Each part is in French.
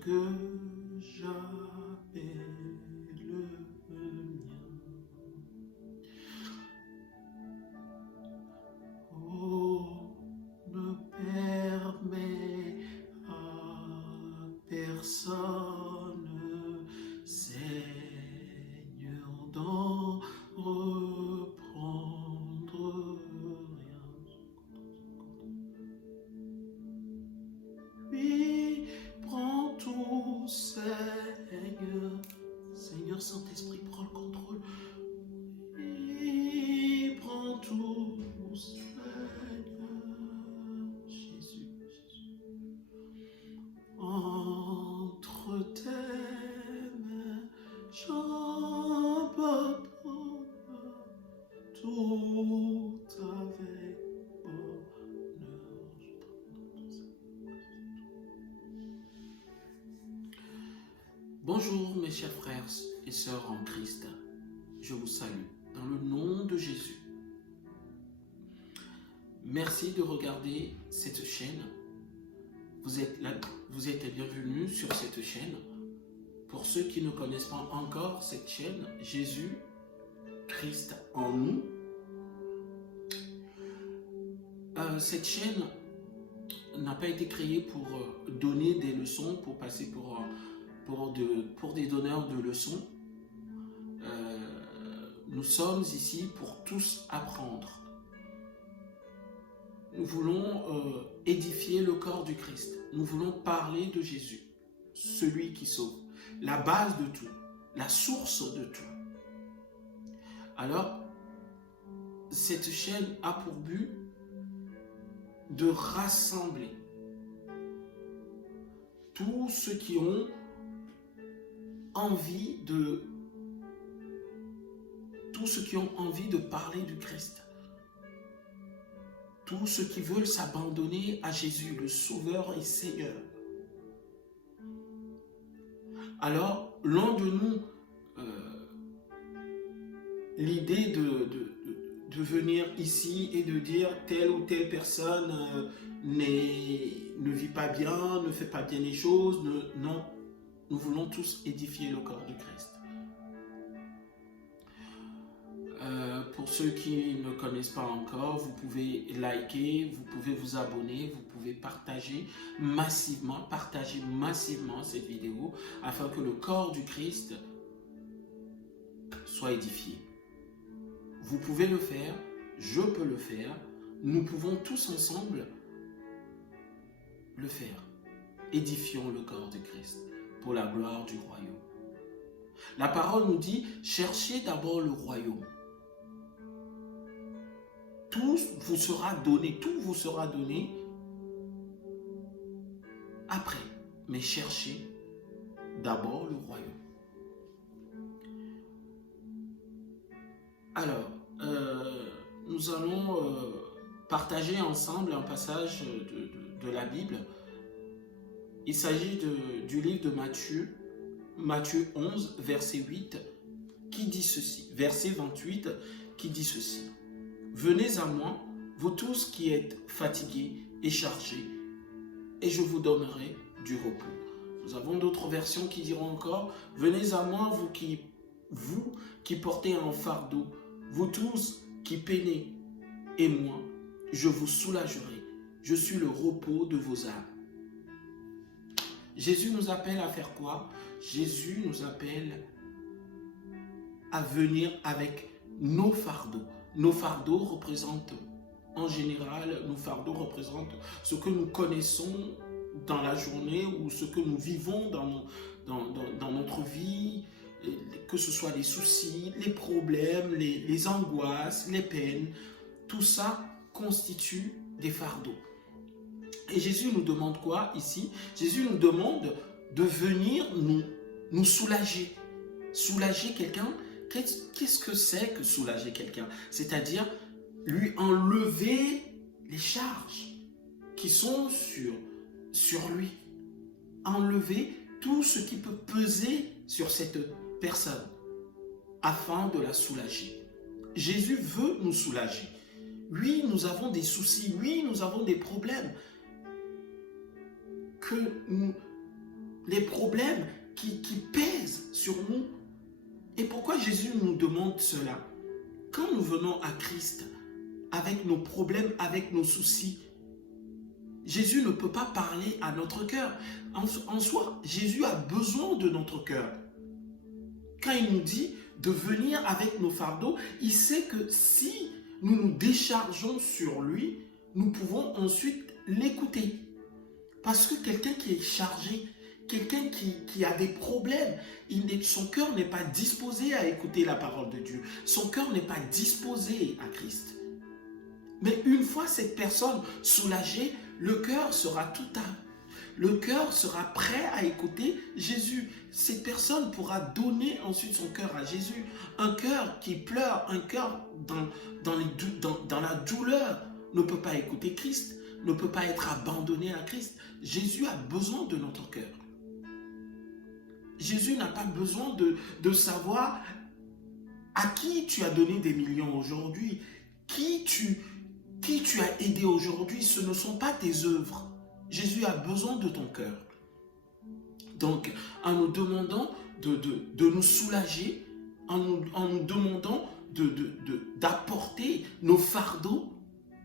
que j'appelle le mien. Oh, ne permets à personne, Seigneur, d'en reprendre rien. Oui, prends tout, Seigneur. Seigneur Saint-Esprit, prends le contrôle. Oui, prends tout, Seigneur. Jésus, Jésus. Entre tes mains, j'abandonne tout avec bonheur. Bonjour mes chers frères et sœurs en Christ, je vous salue dans le nom de Jésus. Merci de regarder cette chaîne. Vous êtes les bienvenus sur cette chaîne. Pour ceux qui ne connaissent pas encore cette chaîne, Jésus, Christ en nous. Cette chaîne n'a pas été créée pour donner des leçons, pour passer pour des donneurs de leçons. Nous sommes ici pour tous apprendre. Nous voulons édifier le corps du Christ. Nous voulons parler de Jésus, celui qui sauve, la base de tout, la source de tout. Alors, cette chaîne a pour but de rassembler tous ceux qui ont envie de parler du Christ. Tous ceux qui veulent s'abandonner à Jésus, le Sauveur et Seigneur. Alors, loin de nous l'idée de venir ici et de dire telle ou telle personne ne vit pas bien, ne fait pas bien les choses. Non, nous voulons tous édifier le corps du Christ. Pour ceux qui ne connaissent pas encore, vous pouvez liker, vous pouvez vous abonner, vous pouvez partager massivement cette vidéo afin que le corps du Christ soit édifié. Vous pouvez le faire, je peux le faire, nous pouvons tous ensemble le faire. Édifions le corps du Christ pour la gloire du royaume. La parole nous dit, cherchez d'abord le royaume. Tout vous sera donné après. Mais cherchez d'abord le royaume. Alors, nous allons partager ensemble un passage de la Bible. Il s'agit du livre de Matthieu 11, verset 8, qui dit ceci. Verset 28, qui dit ceci. Venez à moi, vous tous qui êtes fatigués et chargés, et je vous donnerai du repos. Nous avons d'autres versions qui diront encore, venez à moi, vous qui portez un fardeau, vous tous qui peinez, et moi, je vous soulagerai. Je suis le repos de vos âmes. Jésus nous appelle à faire quoi? Jésus nous appelle à venir avec nos fardeaux. Nos fardeaux représentent, en général, ce que nous connaissons dans la journée ou ce que nous vivons dans notre vie, que ce soit les soucis, les problèmes, les angoisses, les peines. Tout ça constitue des fardeaux. Et Jésus nous demande quoi ici? Jésus nous demande de venir nous soulager. Soulager quelqu'un. Qu'est-ce que c'est que soulager quelqu'un? C'est-à-dire lui enlever les charges qui sont sur lui. Enlever tout ce qui peut peser sur cette personne afin de la soulager. Jésus veut nous soulager. Oui, nous avons des soucis. Oui, nous avons des problèmes. Que les problèmes qui pèsent sur nous. Et pourquoi Jésus nous demande cela? Quand nous venons à Christ, avec nos problèmes, avec nos soucis, Jésus ne peut pas parler à notre cœur. En soi, Jésus a besoin de notre cœur. Quand il nous dit de venir avec nos fardeaux, il sait que si nous nous déchargeons sur lui, nous pouvons ensuite l'écouter. Parce que quelqu'un qui est chargé, quelqu'un qui a des problèmes, son cœur n'est pas disposé à écouter la parole de Dieu. Son cœur n'est pas disposé à Christ. Mais une fois cette personne soulagée, le cœur sera le cœur sera prêt à écouter Jésus. Cette personne pourra donner ensuite son cœur à Jésus. Un cœur qui pleure, un cœur dans la douleur ne peut pas écouter Christ, ne peut pas être abandonné à Christ. Jésus a besoin de notre cœur. Jésus n'a pas besoin de savoir à qui tu as donné des millions aujourd'hui, qui tu as aidé aujourd'hui. Ce ne sont pas tes œuvres. Jésus a besoin de ton cœur. Donc, en nous demandant de nous soulager, en nous demandant d'apporter nos fardeaux,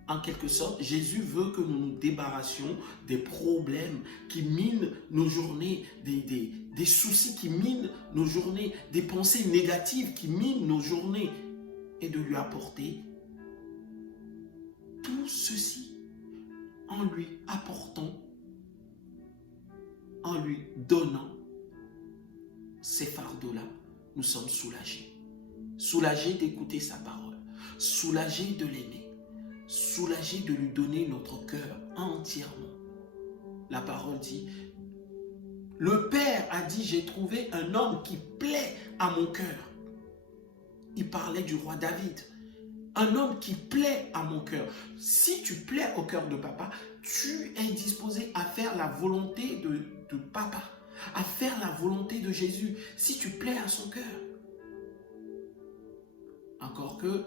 en quelque sorte, Jésus veut que nous nous débarrassions des problèmes qui minent nos journées, des soucis qui minent nos journées, des pensées négatives qui minent nos journées, et de lui apporter tout ceci en lui apportant, en lui donnant ces fardeaux-là. Nous sommes soulagés. Soulagés d'écouter sa parole, soulagés de l'aimer, soulagés de lui donner notre cœur entièrement. La parole dit, le Père a dit, j'ai trouvé un homme qui plaît à mon cœur. Il parlait du roi David. Un homme qui plaît à mon cœur. Si tu plais au cœur de papa, tu es disposé à faire la volonté de papa, à faire la volonté de Jésus, si tu plais à son cœur. Encore que,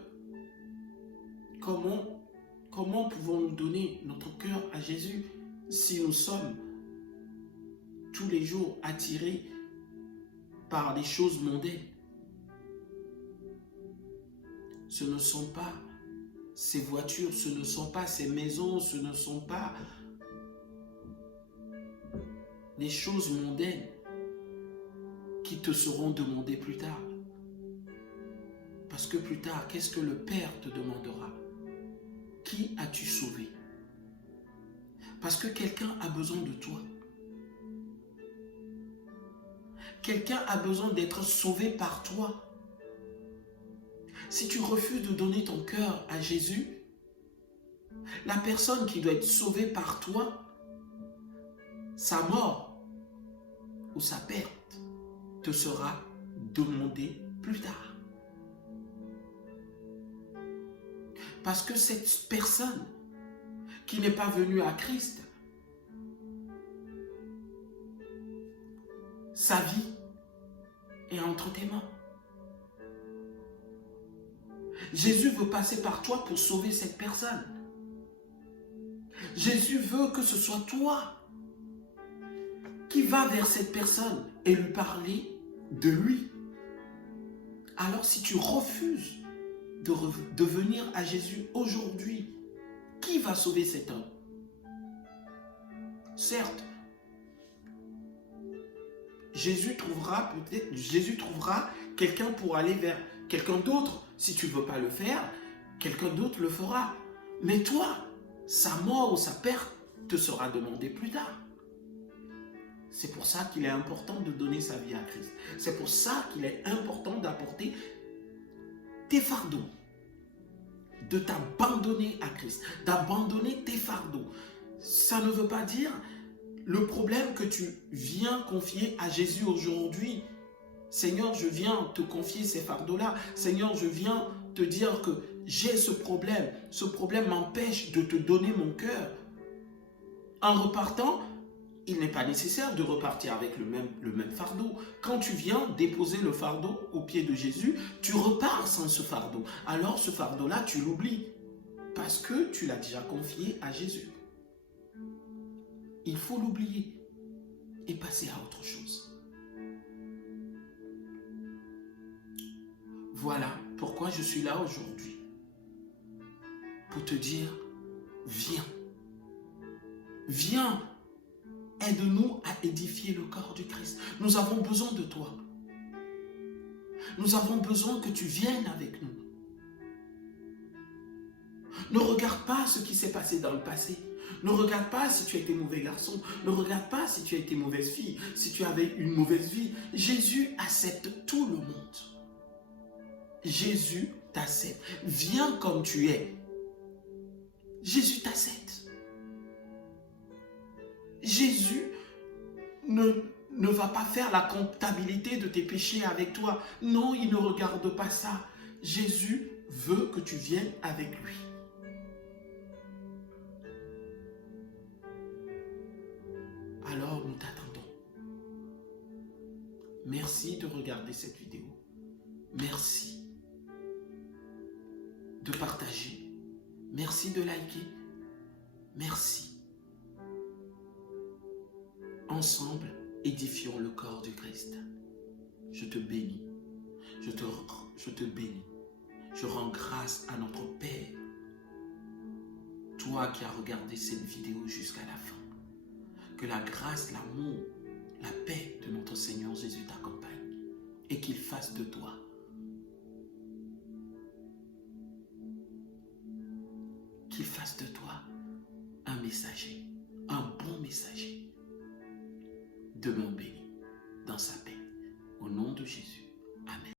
comment pouvons-nous donner notre cœur à Jésus si nous sommes tous les jours attirés par des choses mondaines? Ce ne sont pas ces voitures, ce ne sont pas ces maisons, ce ne sont pas les choses mondaines qui te seront demandées plus tard. Parce que plus tard, qu'est-ce que le Père te demandera? Qui as-tu sauvé? Parce que quelqu'un a besoin de toi. Quelqu'un a besoin d'être sauvé par toi. Si tu refuses de donner ton cœur à Jésus, la personne qui doit être sauvée par toi, sa mort ou sa perte te sera demandée plus tard. Parce que cette personne qui n'est pas venue à Christ, sa vie est entre tes mains. Jésus veut passer par toi pour sauver cette personne. Jésus veut que ce soit toi qui vas vers cette personne et lui parler de lui. Alors si tu refuses de venir à Jésus aujourd'hui, qui va sauver cet homme? Certes, Jésus trouvera quelqu'un pour aller vers quelqu'un d'autre. Si tu ne veux pas le faire, quelqu'un d'autre le fera. Mais toi, sa mort ou sa perte te sera demandée plus tard. C'est pour ça qu'il est important de donner sa vie à Christ. C'est pour ça qu'il est important d'apporter tes fardeaux, de t'abandonner à Christ, d'abandonner tes fardeaux. Ça ne veut pas dire le problème que tu viens confier à Jésus aujourd'hui. Seigneur, je viens te confier ces fardeaux-là. Seigneur, je viens te dire que j'ai ce problème. Ce problème m'empêche de te donner mon cœur. En repartant, il n'est pas nécessaire de repartir avec le même fardeau. Quand tu viens déposer le fardeau au pied de Jésus, tu repars sans ce fardeau. Alors ce fardeau-là, tu l'oublies parce que tu l'as déjà confié à Jésus. Il faut l'oublier. et passer à autre chose. Voilà pourquoi je suis là aujourd'hui. Pour te dire, viens. Viens, aide-nous à édifier le corps du Christ. Nous avons besoin de toi. Nous avons besoin que tu viennes avec nous. Ne regarde pas ce qui s'est passé dans le passé. Ne regarde pas si tu as été mauvais garçon. Ne regarde pas si tu as été mauvaise fille. Si tu avais une mauvaise vie. Jésus accepte tout le monde. Jésus t'accepte. Viens comme tu es. Jésus t'accepte. Jésus ne va pas faire la comptabilité de tes péchés avec toi. Non, il ne regarde pas ça. Jésus veut que tu viennes avec lui. Alors nous t'attendons. Merci de regarder cette vidéo. Merci de partager. Merci de liker. Merci. Ensemble, édifions le corps du Christ. Je te bénis. Je te bénis. Je rends grâce à notre Père. Toi qui as regardé cette vidéo jusqu'à la fin. Que la grâce, l'amour, la paix de notre Seigneur Jésus t'accompagne. Et qu'il fasse de toi un messager, un bon messager. Demeure béni dans sa paix. Au nom de Jésus. Amen.